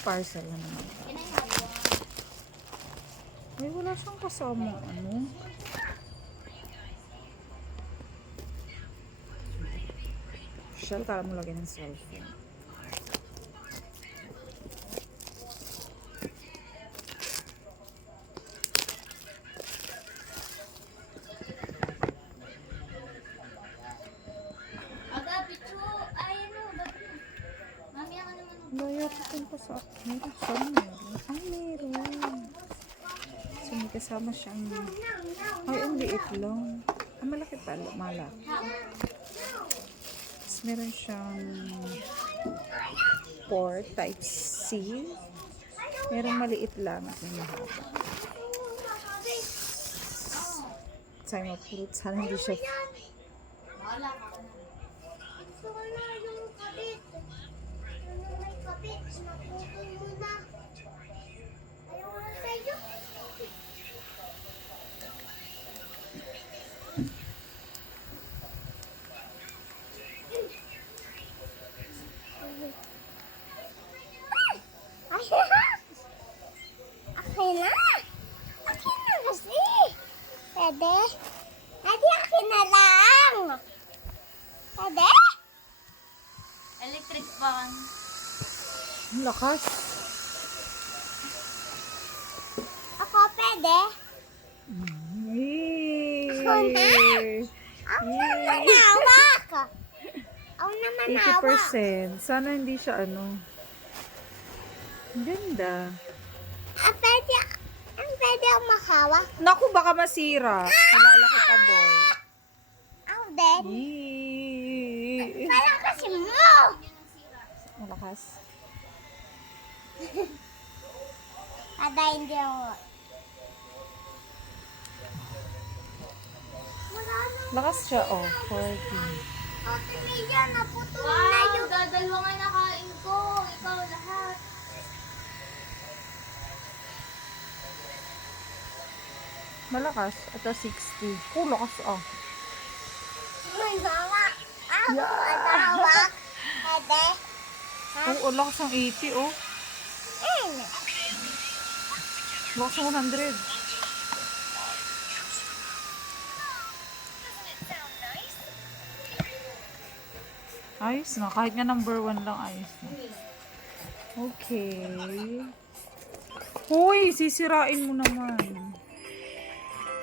Parcel na naman. Ay, wala siyang kasama. Ano? Shell, kala mo lagyan ng cellphone. Layatan ko sa akin. Saan meron? Ay, meron. So, may kasama siyang... Ay, ang liit lang. Ah, malaki pala. Malaki. Tapos, meron siyang port type C. Merong maliit lang at may mahaba. Time of fruit. Sana hindi siya... Akin na! Akin na kasi! Pwede? Pwede akin na lang! Pwede? Electric fan. Lakas. Ako pwede? Ako na? Ako naman hawak! Ako naman hawak! 80%. Sana hindi siya ano. Ang ganda. Pwede ako makahawak? Naku, baka masira. Malalaki pa, boy. Ako din? Yee. Kala kasi mo! Malakas. Kada hindi ako. Lakas siya, oh. 40. Ate Mia, naputol na Wow, yung... dadalwa nga nakain ko. Ikaw lahat. Malakas. Ito, 60. Oh, lakas, oh. May hawak. May hawak. Pwede? Oh, lakas ang 80, oh. Lakas ang 100. Ayos na. Kahit nga number 1 lang, ayos na. Okay. Hoy, sisirain mo naman.